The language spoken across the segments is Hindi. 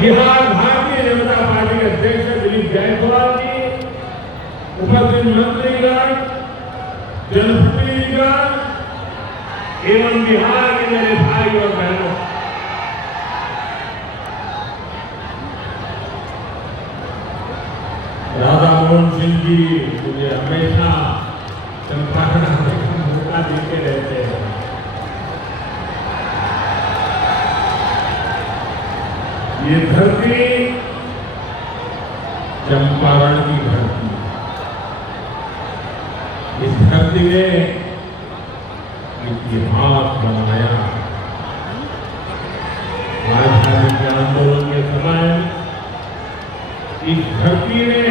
बिहार भारतीय जनता पार्टी के अध्यक्ष दिलीप जायसवाल जी, उपस्थित मंत्रीगण, जनप्रतिनिधिगण एवं बिहार के मेरे भाई और बहनों, राधा मोहन सिंह जी मुझे हमेशा चंपारण आने का मौका देते रहते हैं। ये धरती चंपारण की धरती, इस धरती ने इतिहास बनाया। राजधानी के आंदोलन के समय इस धरती ने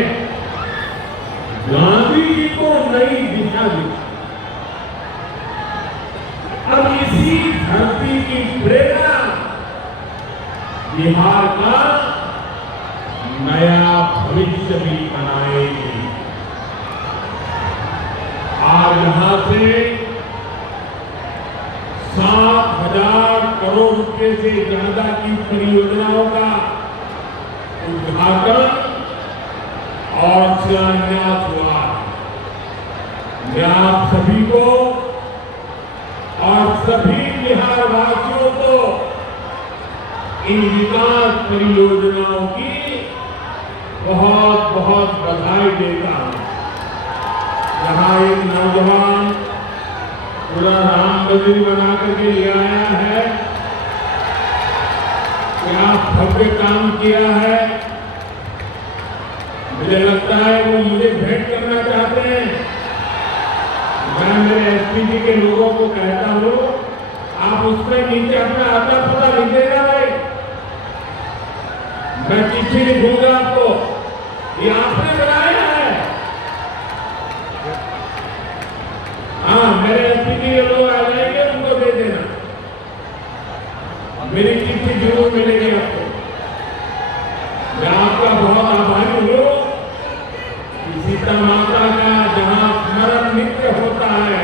गांधी जी को नई दिशा दी। अब इसी धरती की प्रेरणा बिहार का नया भविष्य भी बनाएगी। आज यहां से 7,000 करोड़ रुपए से ज्यादा की परियोजनाओं का उद्घाटन और शिलान्यास हुआ। मैं आप सभी को और सभी बिहार वासियों को इन विकास परियोजनाओं की बहुत बहुत बधाई देता हूं। यहाँ एक नौजवान पूरा राम मंदिर बना करके ले आया है, क्या भव्य काम किया है। मुझे लगता है वो मुझे भेंट करना चाहते हैं। मैं मेरे एसपीजी के लोगों को कहता हूं, आप उसमें नीचे अपना आता पता लिख देना भाई, मैं चिट्ठी लिखूंगा आपको। ये आपने बनाया है। हाँ, मेरे एसपीजी के लोग आ जाएंगे, उनको दे देना। मेरी चिट्ठी जरूर मिलेगी आपको। मैं आपका बहुत आभारी हूँ। सीता माता का जहाँ स्मरण नित्य होता है,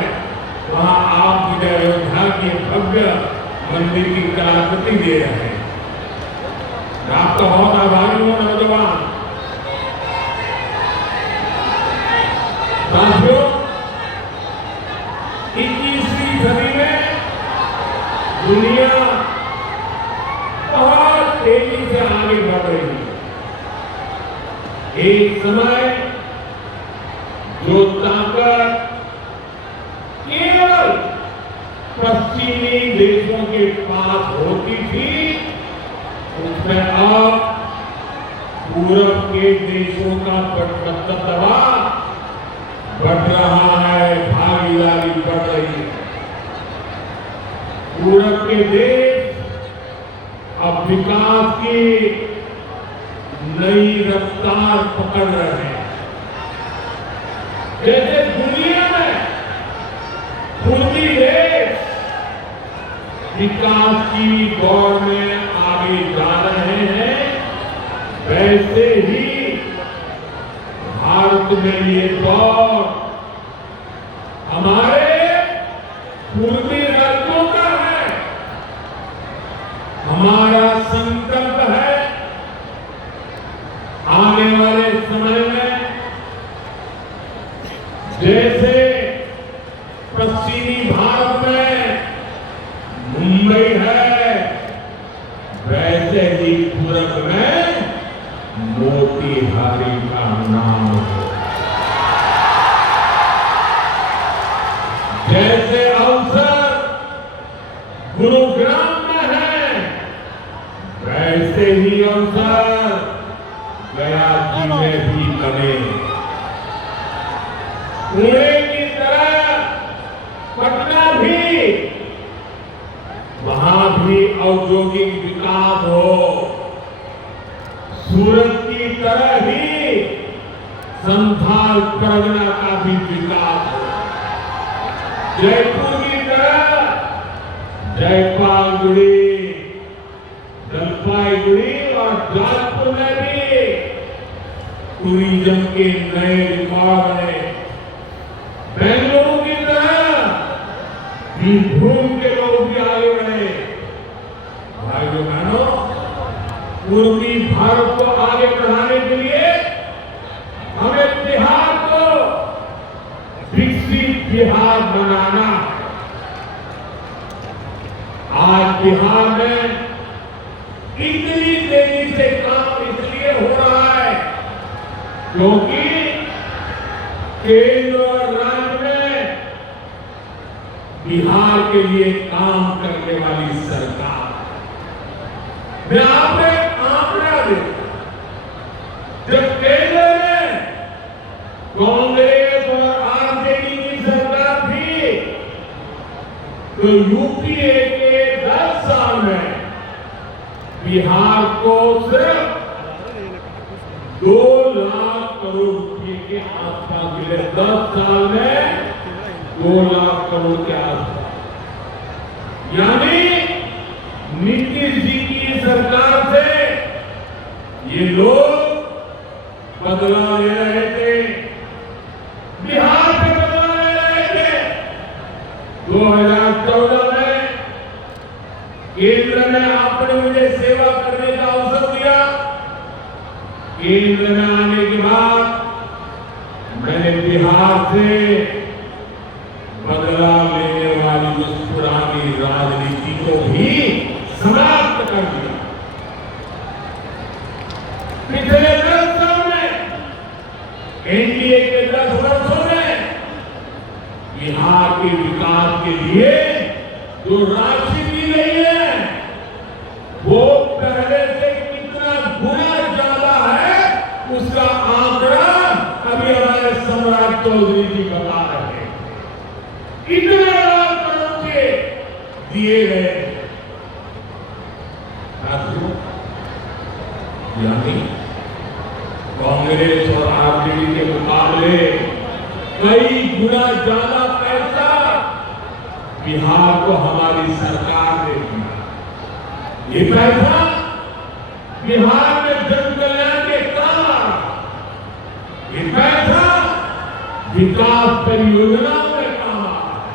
वहाँ आप मुझे अयोध्या के भव्य मंदिर की कलाकृति दे रहे हैं। मैं आपका बहुत आभारी हूँ नौजवान साथियों। 21वीं सदी में दुनिया बहुत तेजी से आगे बढ़ रही है। एक समय जो ताकत केवल पश्चिमी देशों के पास होती थी, उसमें अब पूरब के देशों का दबदबा बढ़ रहा है, भागीदारी बढ़ रही है। पूरब के देश अब विकास की नई रफ्तार पकड़ रहे हैं। जैसे दुनिया में पूर्वी देश विकास की दौड़ में आगे जा रहे हैं, वैसे ही भारत में ये दौर हमारे पूर्वी राज्यों का है। हमारा संकल्प है आने वाले समय में जैसे पश्चिमी भारत में मुंबई है, वैसे ही पूरब में मोतीहारी का नाम है। जैसे अवसर गुरुग्राम में है, वैसे ही अवसर गया जी में भी बने। पुणे की तरह पटना भी, वहां भी औद्योगिक विकास हो। सूरत की तरह ही संथाल परगना का भी विकास हो। जयपुर की तरह जयपालगुड़ी, जलपाईगुड़ी और जाजपुर में भी टूरिज्म के नए रिकॉर्ड बने। बेंगलुरु की तरह बीरभूम के लोग भी आगे बढ़े। भाइयों बहनों, पूर्वी भारत को आगे बढ़ाने के लिए हमें बिहार को विकसित बिहार बनाना है। आज बिहार में इतनी तेजी से काम इसलिए हो रहा है क्योंकि केंद्र और राज्य में बिहार के लिए काम करने वाली सरकार। मैं आपको एक आंकड़ा दूं, जब केंद्र में कांग्रेस और आरजेडी की सरकार थी तो यूपीए के 10 साल में बिहार को सिर्फ 2 लाख करोड़ रुपए के आसपास मिले। 10 साल में 2 लाख करोड़ के आसपास, यानी नीतीश जी की सरकार से ये लोग बदला ले रहे थे, बिहार से बदला ले रहे थे। 2014 में केंद्र ने आपने मुझे सेवा करने का अवसर दिया। केंद्र में आने के बाद मैंने बिहार से बदला लेने वाली उस पुरानी राजनीति को भी समाप्त कर दिया। पिछले 10 साल में एनडीए के 10 वर्षों में बिहार के विकास के लिए जो राशि दी गई है वो पहले से कितना गुना ज्यादा है, उसका आंकड़ा अभी हमारे सम्राट चौधरी जी बता रहे हैं। इतने लाख करोड़ के दिए गए साथियों, यानी कांग्रेस और आरजेडी के मुकाबले कई गुना ज्यादा पैसा बिहार को हमारी सरकार ने दिया। ये पैसा बिहार में जन कल्याण के काम आ रहा, ये पैसा विकास परियोजनाओं में काम आ रहा है।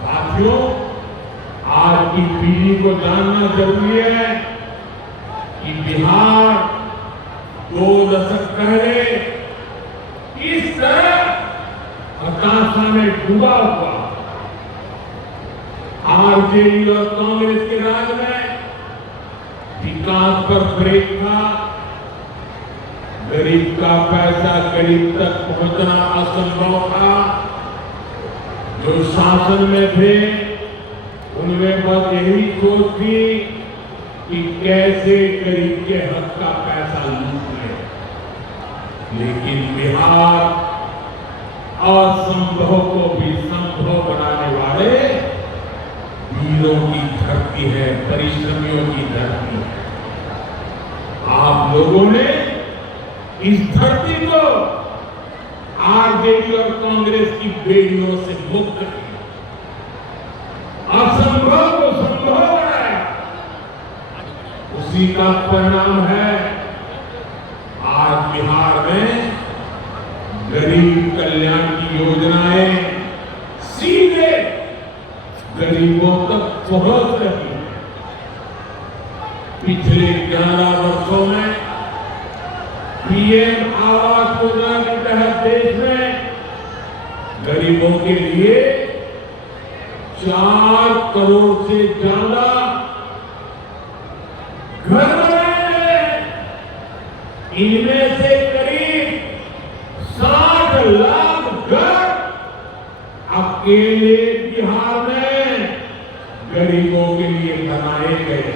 साथियों, आज की पीढ़ी को जानना जरूरी है कि बिहार 2 दशक पहले किस तरह हताशा में डूबा हुआ। आरजेडी और कांग्रेस के राज में विकास पर ब्रेक था, गरीब का पैसा गरीब तक पहुंचना असंभव था। जो शासन में थे उनमें बस यही सोच थी कि कैसे गरीब के हक का पैसा लूट ले। लेकिन बिहार असंभव को भी संभव बनाने वाले वीरों की धरती है, परिश्रमियों की धरती है। आप लोगों ने इस धरती को आरजेडी और कांग्रेस की बेड़ियों से मुक्त किया, असंभव को संभव बनाया। उसी का परिणाम है आज बिहार में गरीब कल्याण की योजनाएं सीधे गरीबों तक पहुंच रही है। पिछले 11 वर्षों में पीएम आवास योजना के तहत देश में गरीबों के लिए 4 करोड़ से ज्यादा घर बनाए गए। इनमें से करीब 60 लाख घर अकेले बिहार में गरीबों के लिए बनाए गए।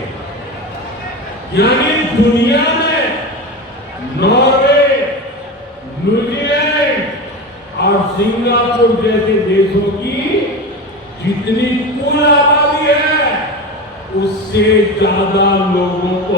यानी दुनिया में नॉर्वे, न्यूजीलैंड और सिंगापुर जैसे देशों की जितनी कुल आबादी है उससे ज्यादा लोगों को